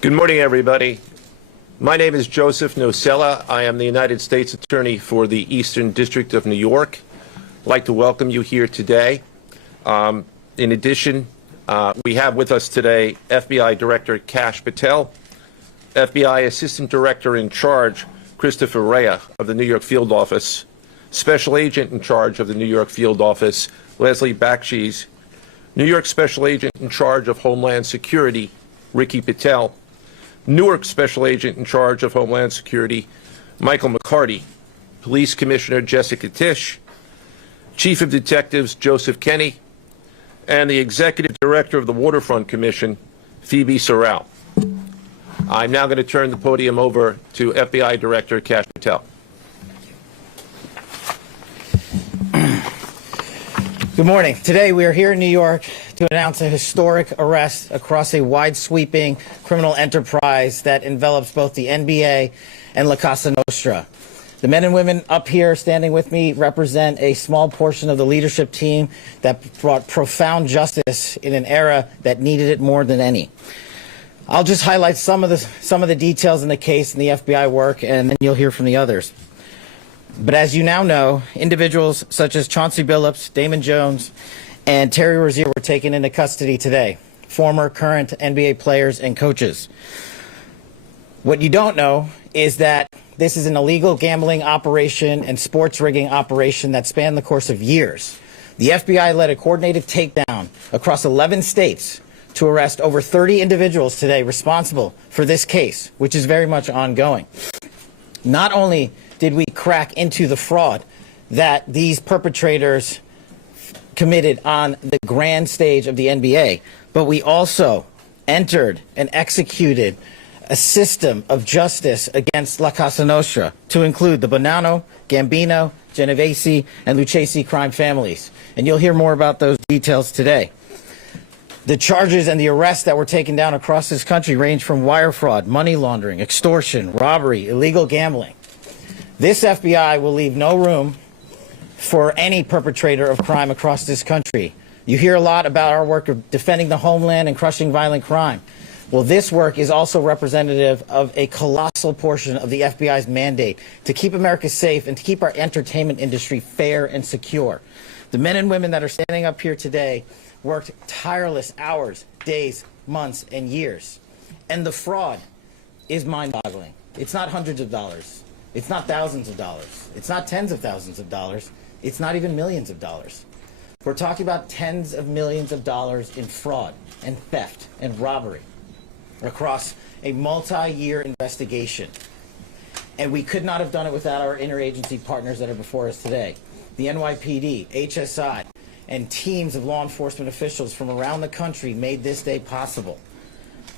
Good morning, everybody. My name is Joseph Nocella. I am the United States Attorney for the Eastern District of New York. I'd like to welcome you here today. In addition, we have with us today FBI Director Kash Patel, FBI Assistant Director in Charge Christopher Rea of the New York Field Office, Special Agent in Charge of the New York Field Office Leslie Bakshi's, New York Special Agent in Charge of Homeland Security Ricky Patel, Newark Special Agent in Charge of Homeland Security Michael McCarty, Police Commissioner Jessica Tisch, Chief of Detectives Joseph Kenny, and the Executive Director of the Waterfront Commission, Phoebe Sorrell. I'm now going to turn the podium over to FBI Director Kash Patel. Good morning. Today we are here in New York to announce a historic arrest across a wide-sweeping criminal enterprise that envelops both the NBA and La Cosa Nostra. The men and women up here standing with me represent a small portion of the leadership team that brought profound justice in an era that needed it more than any. I'll just highlight some of the details in the case and the FBI work, and then you'll hear from the others. But as you now know, individuals such as Chauncey Billups, Damon Jones, and Terry Rozier were taken into custody today, former, current NBA players and coaches. What you don't know is that this is an illegal gambling operation and sports rigging operation that spanned the course of years. The FBI led a coordinated takedown across 11 states to arrest over 30 individuals today responsible for this case, which is very much ongoing. Not only did we crack into the fraud that these perpetrators committed on the grand stage of the NBA, but we also entered and executed a system of justice against La Cosa Nostra to include the Bonanno, Gambino, Genovese, and Lucchese crime families. And you'll hear more about those details today. The charges and the arrests that were taken down across this country range from wire fraud, money laundering, extortion, robbery, illegal gambling. This FBI will leave no room for any perpetrator of crime across this country. You hear a lot about our work of defending the homeland and crushing violent crime. Well, this work is also representative of a colossal portion of the FBI's mandate to keep America safe and to keep our entertainment industry fair and secure. The men and women that are standing up here today worked tireless hours, days, months, and years. And the fraud is mind-boggling. It's not hundreds of dollars. It's not thousands of dollars. It's not tens of thousands of dollars. It's not even millions of dollars. We're talking about tens of millions of dollars in fraud and theft and robbery across a multi-year investigation. And we could not have done it without our interagency partners that are before us today. The NYPD, HSI, and teams of law enforcement officials from around the country made this day possible.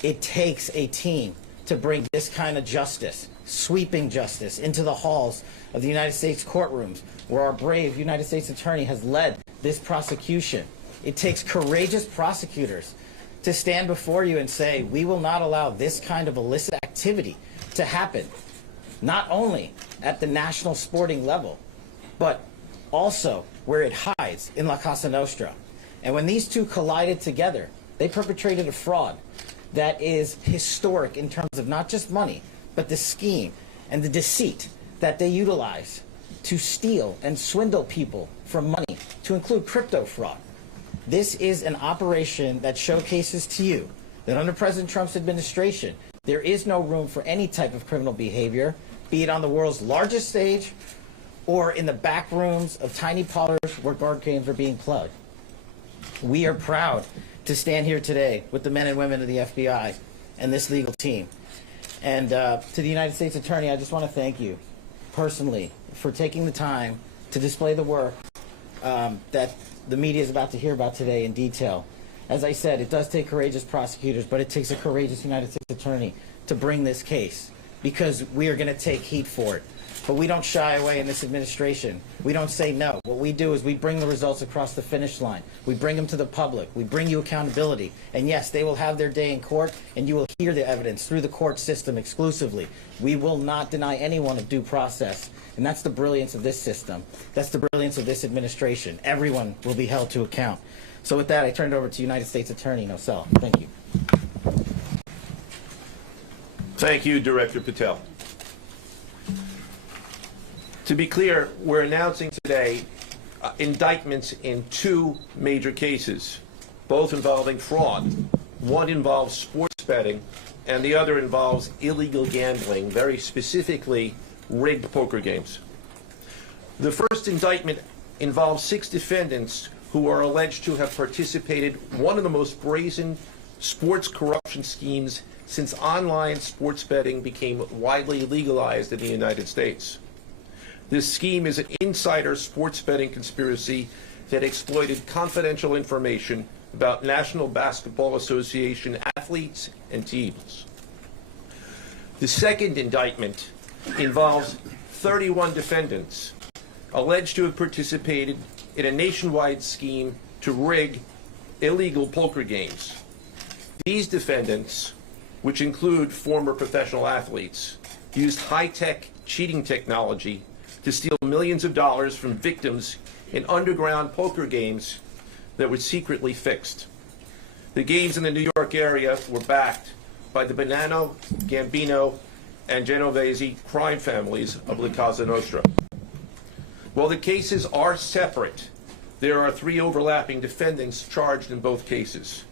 It takes a team to bring this kind of justice, sweeping justice, into the halls of the United States courtrooms, where our brave United States Attorney has led this prosecution. It takes courageous prosecutors to stand before you and say, we will not allow this kind of illicit activity to happen, not only at the national sporting level, but also where it hides in La Cosa Nostra. And when these two collided together, they perpetrated a fraud that is historic in terms of not just money, but the scheme and the deceit that they utilize to steal and swindle people from money, to include crypto fraud. This is an operation that showcases to you that under President Trump's administration, there is no room for any type of criminal behavior, be it on the world's largest stage or in the back rooms of tiny parlors where board games are being played. We are proud to stand here today with the men and women of the FBI and this legal team. And to the United States Attorney, I just want to thank you personally for taking the time to display the work that the media is about to hear about today in detail. As I said, it does take courageous prosecutors, but it takes a courageous United States Attorney to bring this case, because we are going to take heat for it. But we don't shy away in this administration. We don't say no. What we do is we bring the results across the finish line. We bring them to the public. We bring you accountability. And yes, they will have their day in court, and you will hear the evidence through the court system exclusively. We will not deny anyone a due process. And that's the brilliance of this system. That's the brilliance of this administration. Everyone will be held to account. So with that, I turn it over to United States Attorney Nocella. Thank you. Thank you, Director Patel. To be clear, we're announcing today indictments in two major cases, both involving fraud. One involves sports betting, and the other involves illegal gambling, very specifically rigged poker games. The first indictment involves 6 defendants who are alleged to have participated in one of the most brazen sports corruption schemes since online sports betting became widely legalized in the United States. This scheme is an insider sports betting conspiracy that exploited confidential information about National Basketball Association athletes and teams. The second indictment involves 31 defendants alleged to have participated in a nationwide scheme to rig illegal poker games. These defendants, which include former professional athletes, used high-tech cheating technology to steal millions of dollars from victims in underground poker games that were secretly fixed. The games in the New York area were backed by the Bonanno, Gambino, and Genovese crime families of La Cosa Nostra. While the cases are separate, there are 3 overlapping defendants charged in both cases: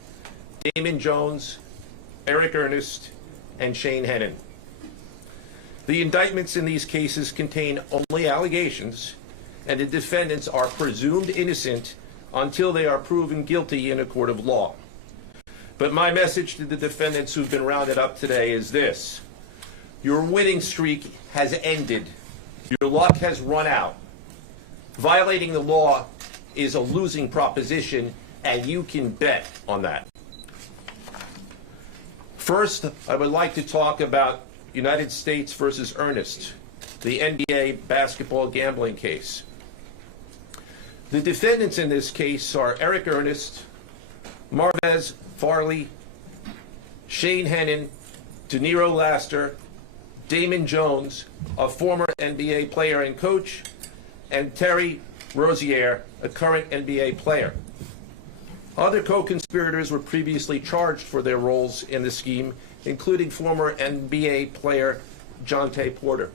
Damon Jones, Eric Ernest, and Shane Hennon. The indictments in these cases contain only allegations, and the defendants are presumed innocent until they are proven guilty in a court of law. But my message to the defendants who've been rounded up today is this: your winning streak has ended. Your luck has run out. Violating the law is a losing proposition, and you can bet on that. First, I would like to talk about United States versus Ernest, the NBA basketball gambling case. The defendants in this case are Eric Ernest, Marvez Farley, Shane Hennon, Deniro Laster, Damon Jones, a former NBA player and coach, and Terry Rozier, a current NBA player. Other co-conspirators were previously charged for their roles in the scheme, including former NBA player Jonte Porter.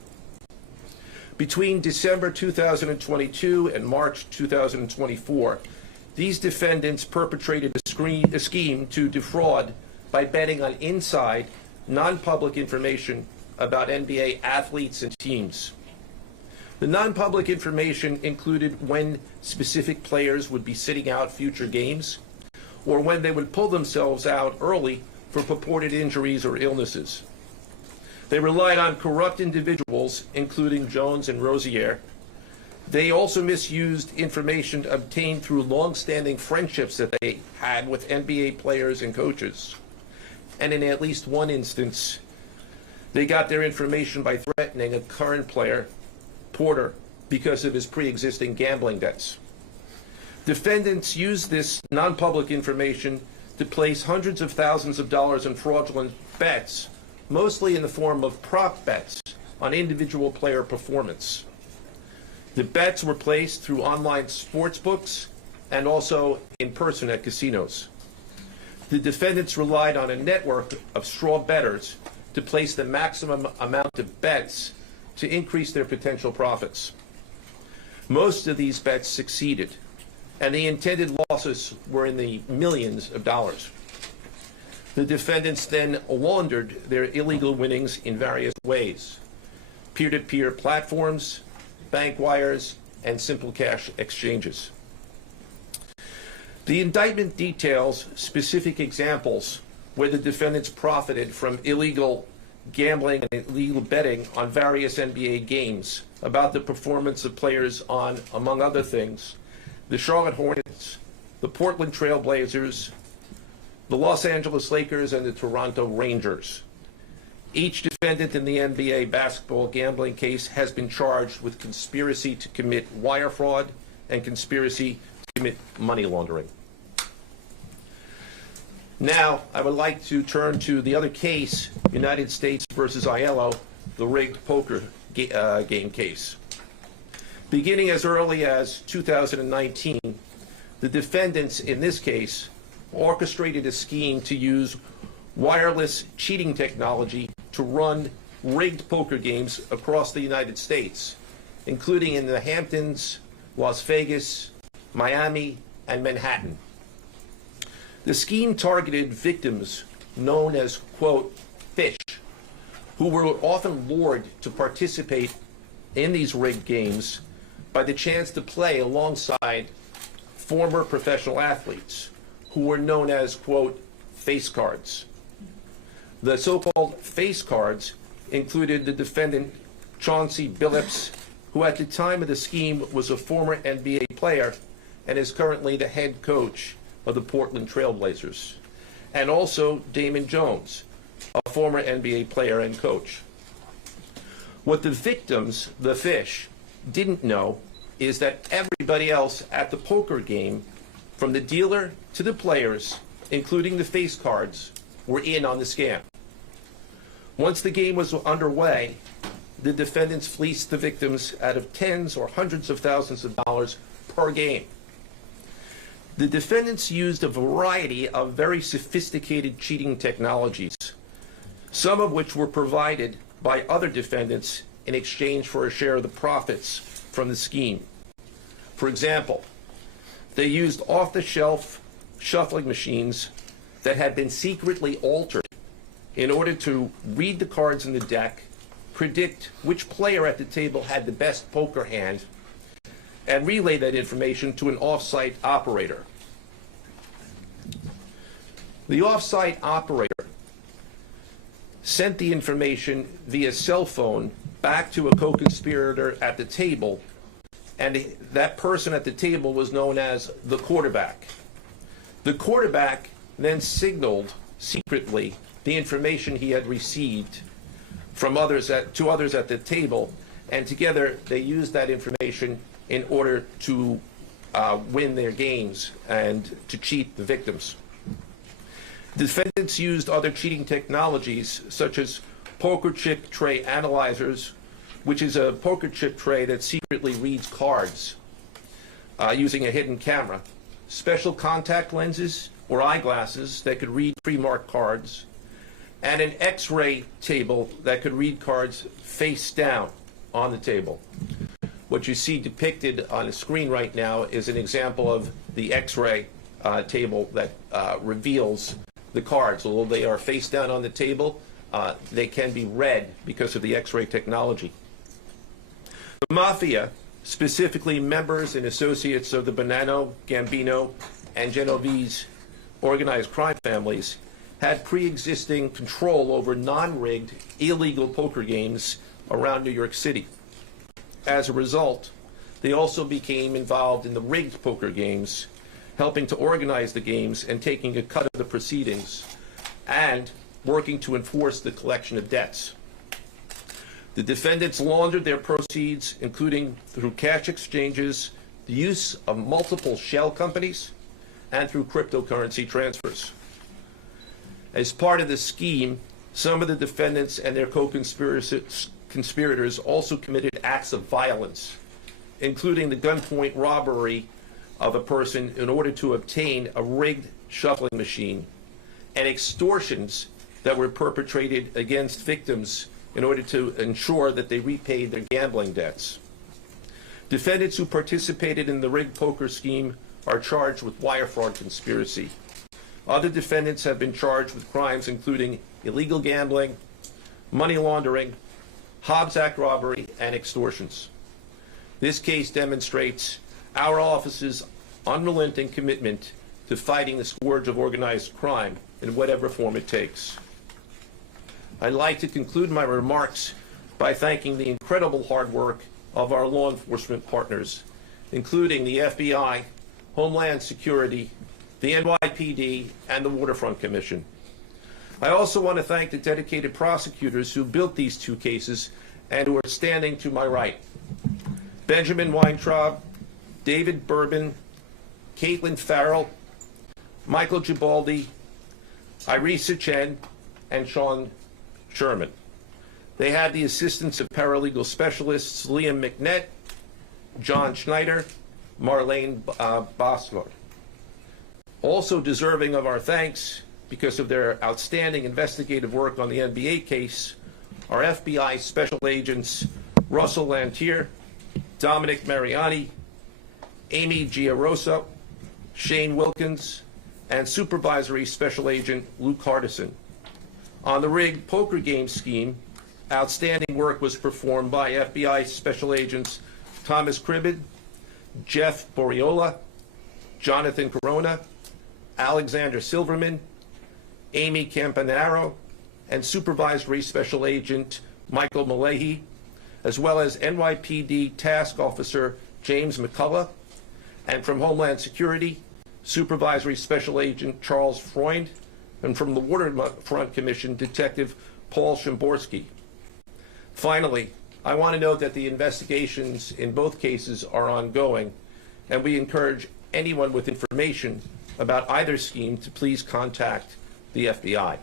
Between December 2022 and March 2024, these defendants perpetrated a scheme to defraud by betting on inside, non-public information about NBA athletes and teams. The non-public information included when specific players would be sitting out future games, or when they would pull themselves out early for purported injuries or illnesses. They relied on corrupt individuals, including Jones and Rozier. They also misused information obtained through long-standing friendships that they had with NBA players and coaches. And in at least one instance, they got their information by threatening a current player, Porter, because of his pre-existing gambling debts. Defendants used this non-public information to place hundreds of thousands of dollars in fraudulent bets, mostly in the form of prop bets on individual player performance. The bets were placed through online sports books and also in person at casinos. The defendants relied on a network of straw bettors to place the maximum amount of bets to increase their potential profits. Most of these bets succeeded, and the intended losses were in the millions of dollars. The defendants then laundered their illegal winnings in various ways: peer-to-peer platforms, bank wires, and simple cash exchanges. The indictment details specific examples where the defendants profited from illegal gambling and illegal betting on various NBA games about the performance of players on, among other things, the Charlotte Hornets, the Portland Trail Blazers, the Los Angeles Lakers, and the Toronto Rangers. Each defendant in the NBA basketball gambling case has been charged with conspiracy to commit wire fraud and conspiracy to commit money laundering. Now, I would like to turn to the other case, United States versus Aiello, the rigged poker game case. Beginning as early as 2019, the defendants in this case orchestrated a scheme to use wireless cheating technology to run rigged poker games across the United States, including in the Hamptons, Las Vegas, Miami, and Manhattan. The scheme targeted victims known as, quote, fish, who were often lured to participate in these rigged games by the chance to play alongside former professional athletes who were known as, quote, face cards. The so-called face cards included the defendant Chauncey Billups, who at the time of the scheme was a former NBA player and is currently the head coach of the Portland Trail Blazers, and also Damon Jones, a former NBA player and coach. What the victims, the fish, didn't know is that everybody else at the poker game, from the dealer to the players, including the face cards, were in on the scam. Once the game was underway, the defendants fleeced the victims out of tens or hundreds of thousands of dollars per game. The defendants used a variety of very sophisticated cheating technologies, some of which were provided by other defendants in exchange for a share of the profits from the scheme. For example, they used off-the-shelf shuffling machines that had been secretly altered in order to read the cards in the deck, predict which player at the table had the best poker hand, and relay that information to an off-site operator. The off-site operator sent the information via cell phone back to a co-conspirator at the table, and that person at the table was known as the quarterback. The quarterback then signaled secretly the information he had received from others to others at the table, and together they used that information in order to win their games and to cheat the victims. Defendants used other cheating technologies such as poker chip tray analyzers, which is a poker chip tray that secretly reads cards using a hidden camera, special contact lenses or eyeglasses that could read pre-marked cards, and an X-ray table that could read cards face down on the table. What you see depicted on the screen right now is an example of the X-ray table that reveals the cards. Although they are face down on the table, they can be read because of the X-ray technology. The Mafia, specifically members and associates of the Bonanno, Gambino, and Genovese organized crime families, had pre-existing control over non-rigged, illegal poker games around New York City. As a result, they also became involved in the rigged poker games, helping to organize the games and taking a cut of the proceedings, and working to enforce the collection of debts. The defendants laundered their proceeds, including through cash exchanges, the use of multiple shell companies, and through cryptocurrency transfers. As part of the scheme, some of the defendants and their co-conspirators also committed acts of violence, including the gunpoint robbery of a person in order to obtain a rigged shuffling machine, and extortions that were perpetrated against victims in order to ensure that they repaid their gambling debts. Defendants who participated in the rigged poker scheme are charged with wire fraud conspiracy. Other defendants have been charged with crimes including illegal gambling, money laundering, Hobbs Act robbery, and extortions. This case demonstrates our office's unrelenting commitment to fighting the scourge of organized crime in whatever form it takes. I'd like to conclude my remarks by thanking the incredible hard work of our law enforcement partners, including the FBI, Homeland Security, the NYPD, and the Waterfront Commission. I also want to thank the dedicated prosecutors who built these two cases and who are standing to my right. Benjamin Weintraub, David Bourbon, Caitlin Farrell, Michael Gibaldi, Irisa Chen, and Sean Sherman. They had the assistance of paralegal specialists Liam McNett, John Schneider, Marlene Bosford. Also deserving of our thanks because of their outstanding investigative work on the NBA case our FBI Special Agents Russell Lantier, Dominic Mariani, Amy Giarosa, Shane Wilkins, and Supervisory Special Agent Luke Hardison. On the rigged poker game scheme, outstanding work was performed by FBI Special Agents Thomas Cribbin, Jeff Boriola, Jonathan Corona, Alexander Silverman, Amy Campanaro, and Supervisory Special Agent Michael Malahy, as well as NYPD Task Officer James McCullough, and from Homeland Security, Supervisory Special Agent Charles Freund, and from the Waterfront Commission, Detective Paul Shimborski. Finally, I want to note that the investigations in both cases are ongoing, and we encourage anyone with information about either scheme to please contact the FBI.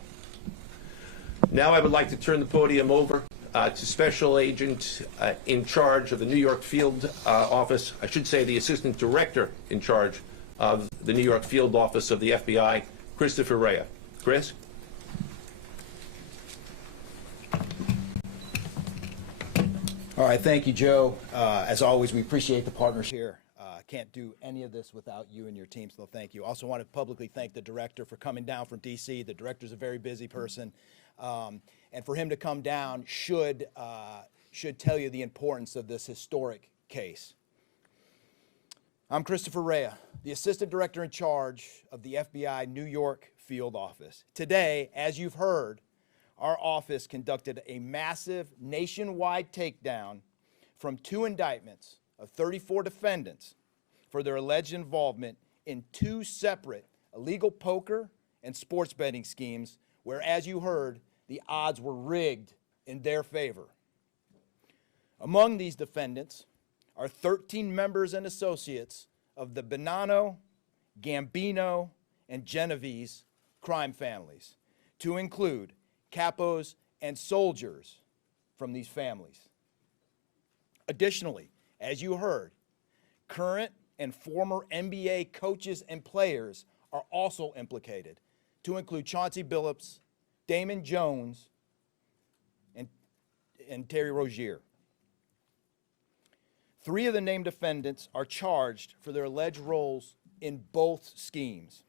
Now I would like to turn the podium over to Special Agent in charge of the New York Field Office, I should say the Assistant Director in charge of the New York Field Office of the FBI, Christopher Rea. Chris? All right, thank you, Joe. As always, we appreciate the partners here. Can't do any of this without you and your team, so thank you. Also want to publicly thank the director for coming down from D.C. The director's a very busy person, and for him to come down should tell you the importance of this historic case. I'm Christopher Rea, the Assistant Director in charge of the FBI New York Field Office. Today, as you've heard, our office conducted a massive nationwide takedown from 2 indictments of 34 defendants for their alleged involvement in 2 separate illegal poker and sports betting schemes where, as you heard, the odds were rigged in their favor. Among these defendants are 13 members and associates of the Bonanno, Gambino, and Genovese crime families, to include capos and soldiers from these families. Additionally, as you heard, current and former NBA coaches and players are also implicated, to include Chauncey Billups, Damon Jones, and Terry Rozier. 3 of the named defendants are charged for their alleged roles in both schemes.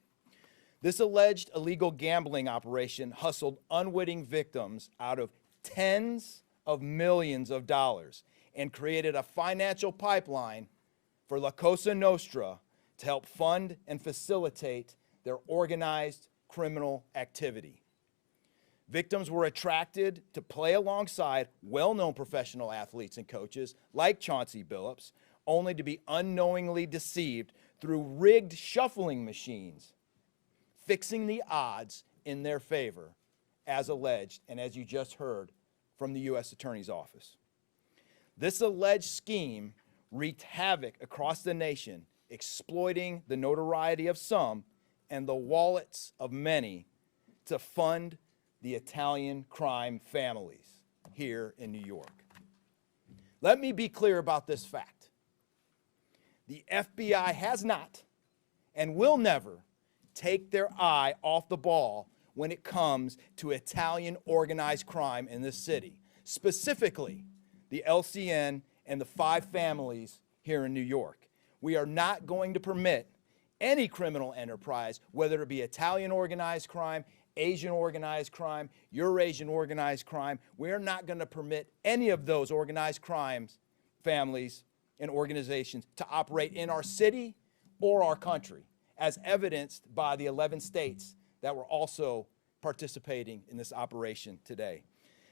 This alleged illegal gambling operation hustled unwitting victims out of tens of millions of dollars and created a financial pipeline for La Cosa Nostra to help fund and facilitate their organized criminal activity. Victims were attracted to play alongside well-known professional athletes and coaches like Chauncey Billups, only to be unknowingly deceived through rigged shuffling machines, fixing the odds in their favor, as alleged and as you just heard from the U.S. Attorney's Office. This alleged scheme wreaked havoc across the nation, exploiting the notoriety of some and the wallets of many to fund the Italian crime families here in New York. Let me be clear about this fact. The FBI has not and will never take their eye off the ball when it comes to Italian organized crime in this city, specifically the LCN and the 5 families here in New York. We are not going to permit any criminal enterprise, whether it be Italian organized crime, Asian organized crime, Eurasian organized crime. We're not going to permit any of those organized crimes, families, and organizations to operate in our city or our country, as evidenced by the 11 states that were also participating in this operation today.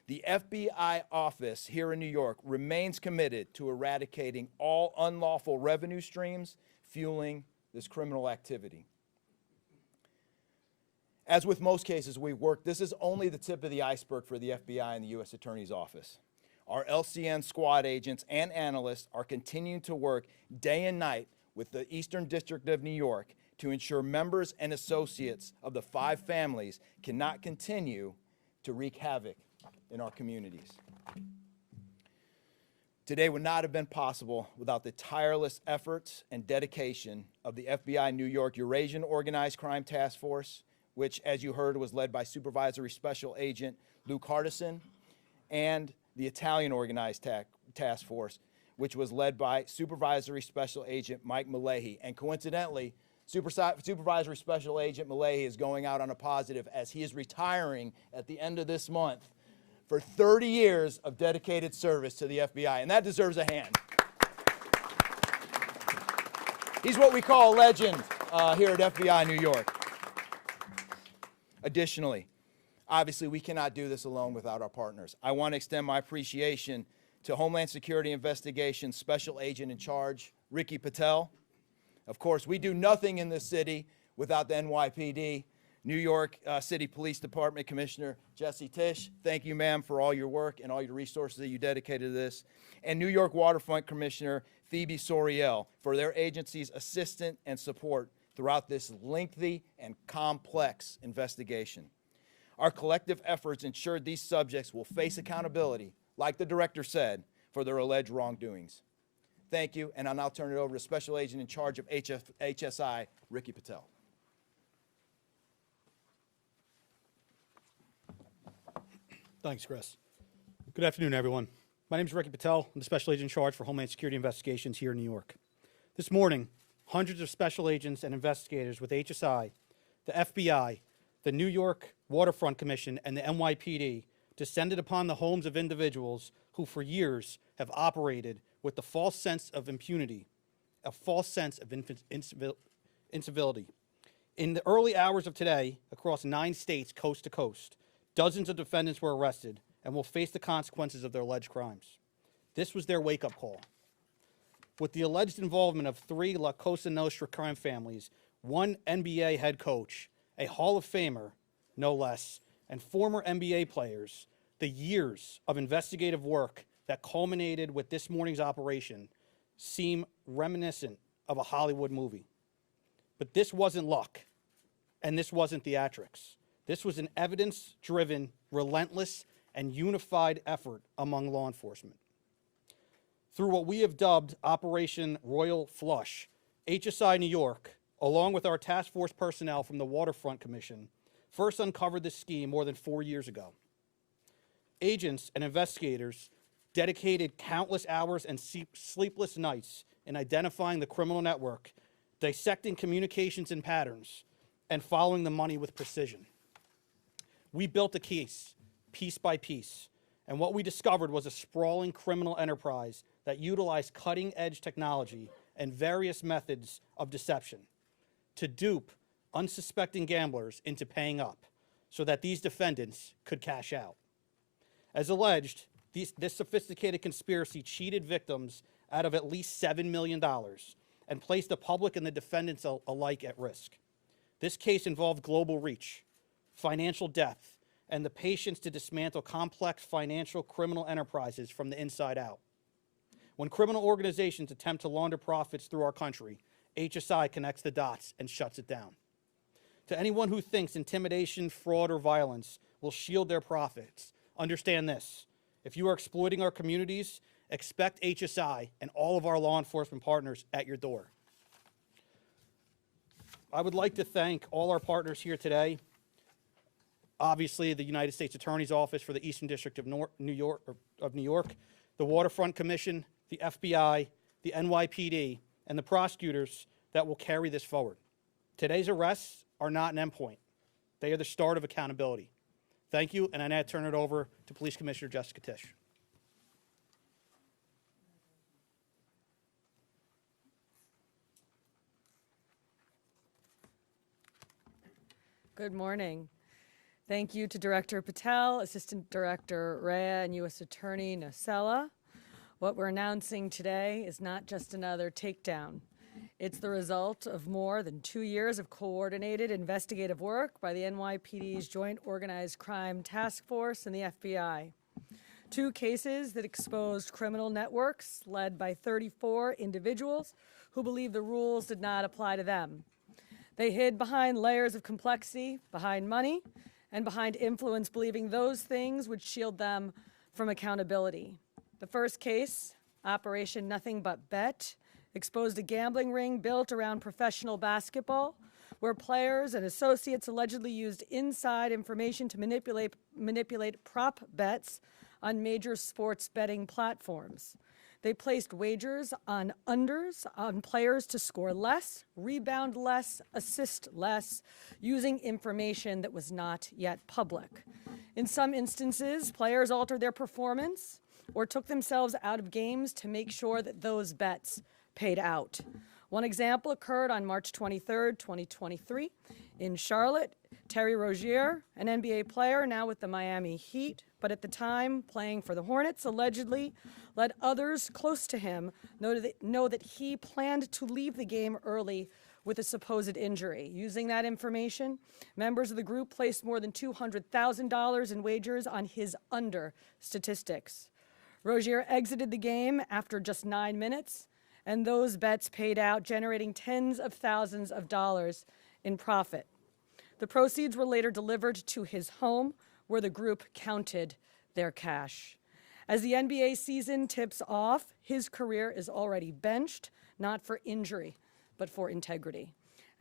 The FBI office here in New York remains committed to eradicating all unlawful revenue streams fueling this criminal activity. As with most cases we've worked, this is only the tip of the iceberg for the FBI and the U.S. Attorney's Office. Our LCN squad agents and analysts are continuing to work day and night with the Eastern District of New York to ensure members and associates of the 5 families cannot continue to wreak havoc in our communities. Today would not have been possible without the tireless efforts and dedication of the FBI New York Eurasian Organized Crime Task Force, which, as you heard, was led by Supervisory Special Agent Luke Hardison, and the Italian organized task force, which was led by Supervisory Special Agent Mike Malahi. And coincidentally, Supervisory Special Agent Malahi is going out on a positive as he is retiring at the end of this month for 30 years of dedicated service to the FBI, and that deserves a hand. He's what we call a legend here at FBI New York. Additionally, obviously, we cannot do this alone without our partners. I want to extend my appreciation to Homeland Security Investigations Special Agent in Charge, Ricky Patel. Of course, we do nothing in this city without the NYPD. New York City Police Department Commissioner Jesse Tisch, thank you, ma'am, for all your work and all your resources that you dedicated to this. And New York Waterfront Commissioner Phoebe Soriel for their agency's assistance and support throughout this lengthy and complex investigation. Our collective efforts ensured these subjects will face accountability, like the director said, for their alleged wrongdoings. Thank you, and I'll now turn it over to Special Agent in Charge of HSI, Ricky Patel. Thanks, Chris. Good afternoon, everyone. My name is Ricky Patel. I'm the Special Agent in Charge for Homeland Security Investigations here in New York. This morning, hundreds of special agents and investigators with HSI, the FBI, the New York Waterfront Commission, and the NYPD descended upon the homes of individuals who for years have operated with the false sense of impunity, a false sense of incivility. In the early hours of today, across 9 states, coast to coast, dozens of defendants were arrested and will face the consequences of their alleged crimes. This was their wake-up call. With the alleged involvement of 3 La Cosa Nostra crime families, 1 NBA head coach, a Hall of Famer, no less, and former NBA players, the years of investigative work that culminated with this morning's operation seem reminiscent of a Hollywood movie. But this wasn't luck, and this wasn't theatrics. This was an evidence-driven, relentless, and unified effort among law enforcement. Through what we have dubbed Operation Royal Flush, HSI New York, along with our task force personnel from the Waterfront Commission, first uncovered this scheme more than 4 years ago. Agents and investigators dedicated countless hours and sleepless nights in identifying the criminal network, dissecting communications and patterns, and following the money with precision. We built a case, piece by piece, and what we discovered was a sprawling criminal enterprise that utilized cutting-edge technology and various methods of deception to dupe unsuspecting gamblers into paying up so that these defendants could cash out. As alleged, this sophisticated conspiracy cheated victims out of at least $7 million and placed the public and the defendants alike at risk. This case involved global reach, financial depth, and the patience to dismantle complex financial criminal enterprises from the inside out. When criminal organizations attempt to launder profits through our country, HSI connects the dots and shuts it down. To anyone who thinks intimidation, fraud, or violence will shield their profits, understand this. If you are exploiting our communities, expect HSI and all of our law enforcement partners at your door. I would like to thank all our partners here today. Obviously, the United States Attorney's Office for the Eastern District of New York, the Waterfront Commission, the FBI, the NYPD, and the prosecutors that will carry this forward. Today's arrests are not an endpoint. They are the start of accountability. Thank you, and I now turn it over to Police Commissioner Jessica Tisch. Good morning. Thank you to Director Patel, Assistant Director Rea, and U.S. Attorney Nocella. What we're announcing today is not just another takedown. It's the result of more than 2 years of coordinated investigative work by the NYPD's Joint Organized Crime Task Force and the FBI. 2 cases that exposed criminal networks led by 34 individuals who believed the rules did not apply to them. They hid behind layers of complexity, behind money, and behind influence, believing those things would shield them from accountability. The first case, Operation Nothing But Bet, exposed a gambling ring built around professional basketball, where players and associates allegedly used inside information to manipulate prop bets on major sports betting platforms. They placed wagers on unders on players to score less, rebound less, assist less, using information that was not yet public. In some instances, players altered their performance or took themselves out of games to make sure that those bets paid out. One example occurred on March 23rd, 2023 in Charlotte. Terry Rozier, an NBA player now with the Miami Heat, but at the time playing for the Hornets, allegedly let others close to him know that he planned to leave the game early with a supposed injury. Using that information, members of the group placed more than $200,000 in wagers on his under statistics. Rozier exited the game after just 9 minutes, and those bets paid out, generating tens of thousands of dollars in profit. The proceeds were later delivered to his home, where the group counted their cash. As the NBA season tips off, his career is already benched, not for injury, but for integrity.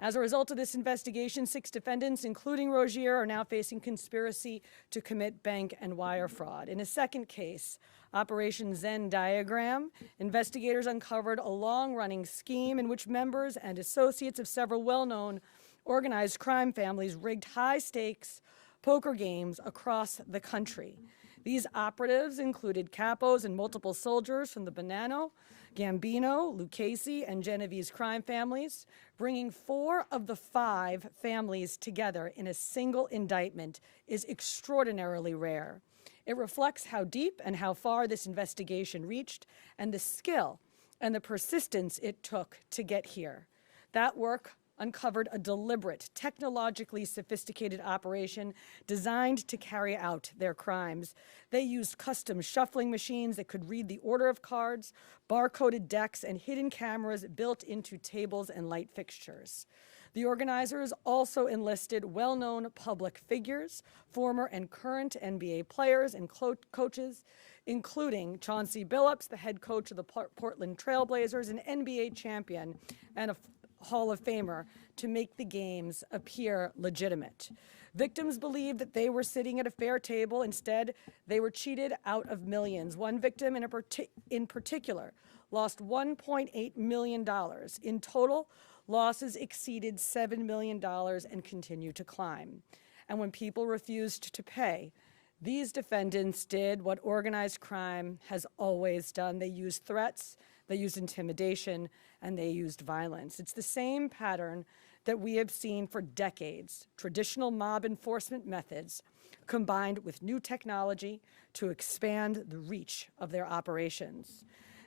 As a result of this investigation, 6 defendants, including Rozier, are now facing conspiracy to commit bank and wire fraud. In a second case, Operation Zen Diagram, investigators uncovered a long-running scheme in which members and associates of several well-known organized crime families rigged high-stakes poker games across the country. These operatives included capos and multiple soldiers from the Bonanno, Gambino, Lucchese, and Genovese crime families. Bringing 4 of the 5 families together in a single indictment is extraordinarily rare. It reflects how deep and how far this investigation reached, and the skill and the persistence it took to get here. That work uncovered a deliberate, technologically sophisticated operation designed to carry out their crimes. They used custom shuffling machines that could read the order of cards, barcoded decks, and hidden cameras built into tables and light fixtures. The organizers also enlisted well-known public figures, former and current NBA players and coaches, including Chauncey Billups, the head coach of the Portland Trail Blazers, an NBA champion and a Hall of Famer, to make the games appear legitimate. Victims believed that they were sitting at a fair table. Instead, they were cheated out of millions. One victim in particular lost $1.8 million. In total, losses exceeded $7 million and continue to climb. And when people refused to pay, these defendants did what organized crime has always done. They used threats, they used intimidation, and they used violence. It's the same pattern that we have seen for decades: traditional mob enforcement methods combined with new technology to expand the reach of their operations.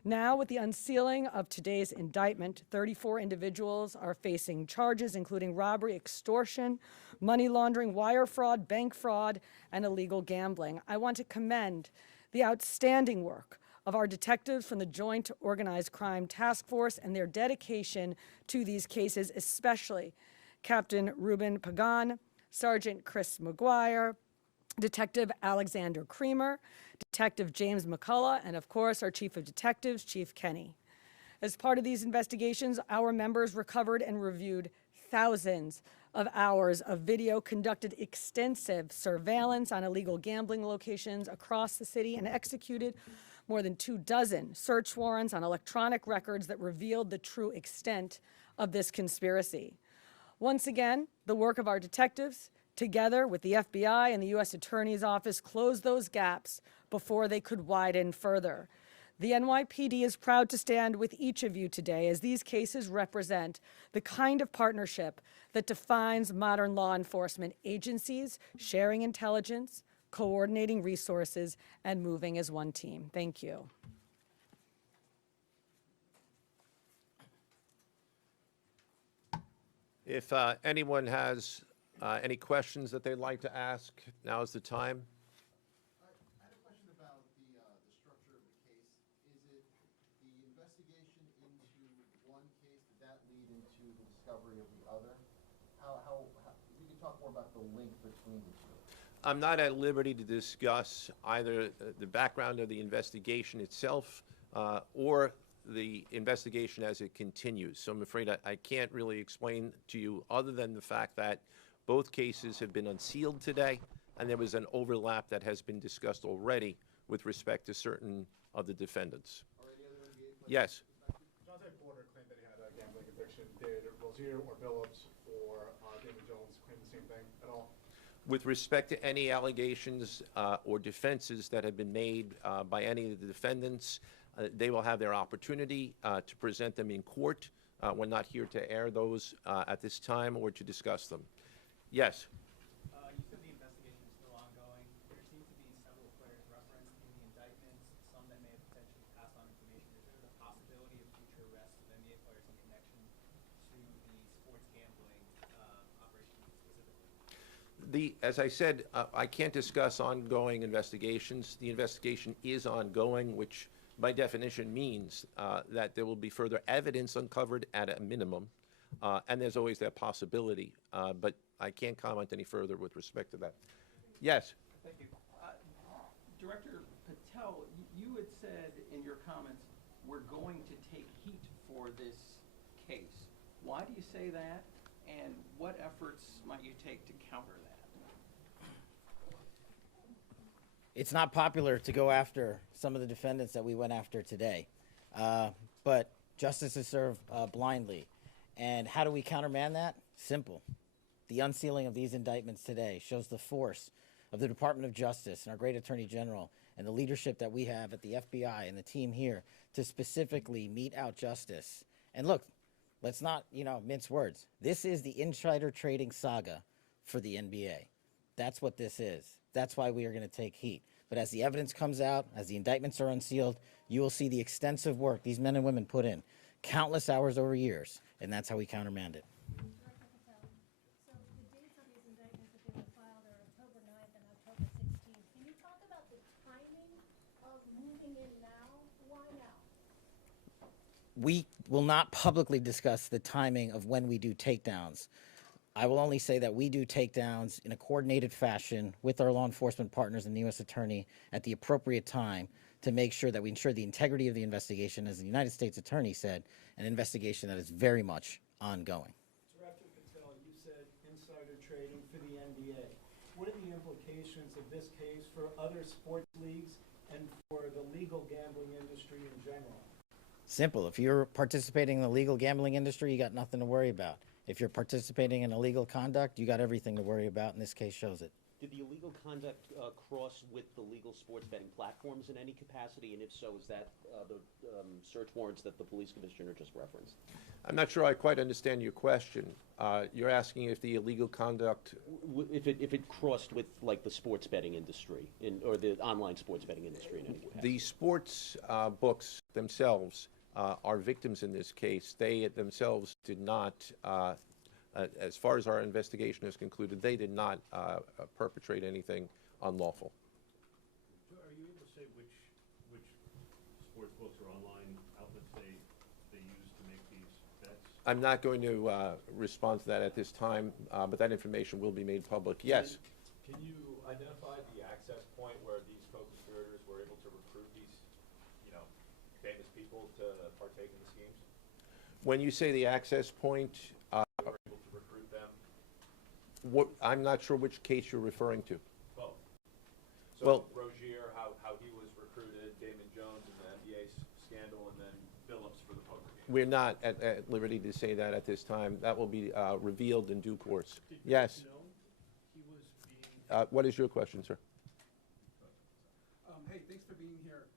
Now, with the unsealing of today's indictment, 34 individuals are facing charges, including robbery, extortion, money laundering, wire fraud, bank fraud, and illegal gambling. I want to commend the outstanding work of our detectives from the Joint Organized Crime Task Force and their dedication to these cases, especially Captain Ruben Pagan, Sergeant Chris McGuire, Detective Alexander Creamer, Detective James McCullough, and of course, our Chief of Detectives, Chief Kenny. As part of these investigations, our members recovered and reviewed thousands of hours of video, conducted extensive surveillance on illegal gambling locations across the city, and executed more than 24 search warrants on electronic records that revealed the true extent of this conspiracy. Once again, the work of our detectives, together with the FBI and the U.S. Attorney's Office, closed those gaps before they could widen further. The NYPD is proud to stand with each of you today, as these cases represent the kind of partnership that defines modern law enforcement agencies, sharing intelligence, coordinating resources, and moving as one team. Thank you. If anyone has any questions that they'd like to ask, now is the time. I had a question about the structure of the case. Is it the investigation into one case, did that lead into the discovery of the other? If you could talk more about the link between the two. I'm not at liberty to discuss either the background of the investigation itself or the investigation as it continues. So I'm afraid I can't really explain to you, other than the fact that both cases have been unsealed today and there was an overlap that has been discussed already with respect to certain of the defendants. Yes. Chauncey claimed that he had a gambling addiction. Did Rozier or Billups or Damon Jones claim the same thing at all? With respect to any allegations or defenses that have been made by any of the defendants, they will have their opportunity to present them in court. We're not here to air those at this time or to discuss them. Yes. You said the investigation is still ongoing. There seem to be several players referenced in the indictments, some that may have potentially passed on information. Is there the possibility of future arrests of NBA players in connection to the sports gambling operation specifically? As I said, I can't discuss ongoing investigations. The investigation is ongoing, which by definition means that there will be further evidence uncovered at a minimum, and there's always that possibility. But I can't comment any further with respect to that. Yes? Thank you. Director Patel, you had said in your comments, we're going to take heat for this case. Why do you say that, and what efforts might you take to counter that? It's not popular to go after some of the defendants that we went after today, but justice is served blindly. And how do we countermand that? Simple. The unsealing of these indictments today shows the force of the Department of Justice and our great Attorney General and the leadership that we have at the FBI and the team here to specifically mete out justice. And look, let's not, mince words. This is the insider trading saga for the NBA. That's what this is. That's why we are going to take heat. But as the evidence comes out, as the indictments are unsealed, you will see the extensive work these men and women put in, countless hours over years, and that's how we countermand it. Director Patel, so the dates on these indictments that they were filed are October 9th and October 16th. Can you talk about the timing of moving in now? Why now? We will not publicly discuss the timing of when we do takedowns. I will only say that we do takedowns in a coordinated fashion with our law enforcement partners and the U.S. Attorney at the appropriate time to make sure that we ensure the integrity of the investigation, as the United States Attorney said, an investigation that is very much ongoing. Director Patel, you said insider trading for the NBA. What are the implications of this case for other sports leagues and for the legal gambling industry in general? Simple. If you're participating in the legal gambling industry, you got nothing to worry about. If you're participating in illegal conduct, you got everything to worry about, and this case shows it. Did the illegal conduct cross with the legal sports betting platforms in any capacity? And if so, is that the search warrants that the police commissioner just referenced? I'm not sure I quite understand your question. You're asking if the illegal conduct... If it crossed with, like, the sports betting industry, or the online sports betting industry in any capacity? The sports books themselves are victims in this case. They themselves did not, as far as our investigation has concluded, they did not perpetrate anything unlawful. Are you able to say which sports books or online outlets they use to make these bets? I'm not going to respond to that at this time, but that information will be made public. Yes? Can you identify the access point where these co-conspirators were able to recruit these, famous people to partake in the schemes? When you say the access point, They were able to recruit them? I'm not sure which case you're referring to. Both. So Well, Rozier, how he was recruited, Damon Jones in the NBA scandal, and then Billups for the poker game. We're not at liberty to say that at this time. That will be revealed in due course. Yes? He was being... What is your question, sir? Hey, thanks for being here.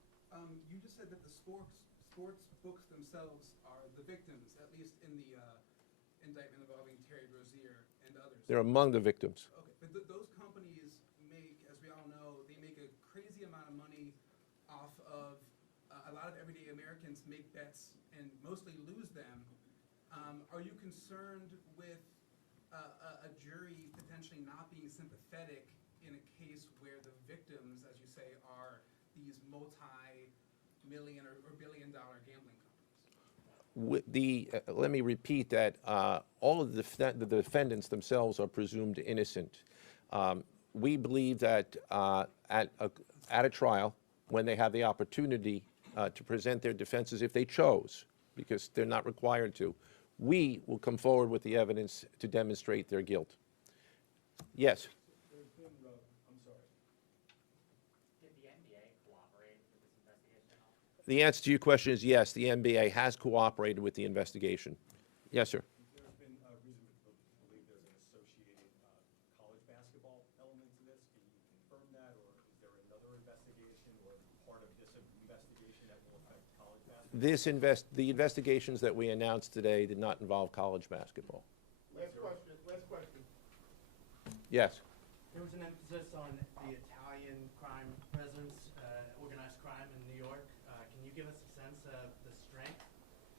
You just said that the sports books themselves are the victims, at least in the indictment involving Terry Rozier and others. They're among the victims. Okay, but those companies make, as we all know, they make a crazy amount of money off of a lot of everyday Americans make bets and mostly lose them. Are you concerned with a jury potentially not being sympathetic in a case where the victims, as you say, are these multi-million or billion-dollar gambling companies? Let me repeat that all of the defendants themselves are presumed innocent. We believe that at a trial, when they have the opportunity to present their defenses, if they chose, because they're not required to, we will come forward with the evidence to demonstrate their guilt. Yes? There's been a The answer to your question is yes, the NBA has cooperated with the investigation. Yes, sir. There's been a reason to believe there's an associated college basketball element to this. Can you confirm that, or is there another investigation or part of this investigation that will affect college basketball? The investigations that we announced today did not involve college basketball. Last question, last question. Yes. There was an emphasis on the Italian crime presence, organized crime in New York. Can you give us a sense of the strength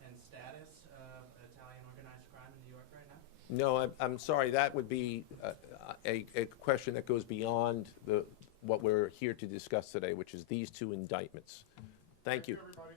and status of Italian organized crime in New York right now? No, I'm sorry. That would be a question that goes beyond what we're here to discuss today, which is these two indictments. Thank you. Everybody.